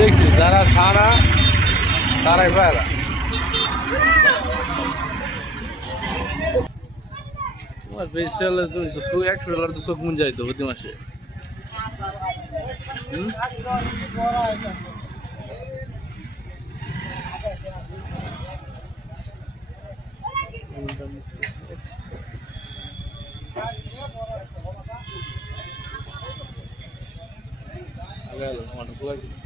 দেখছি, যারা ছাড়া তারাই পায়রা। তোমার বেশ চলে তুমি তো তো চোখ মুন যাইতো প্রতি মাসে। mana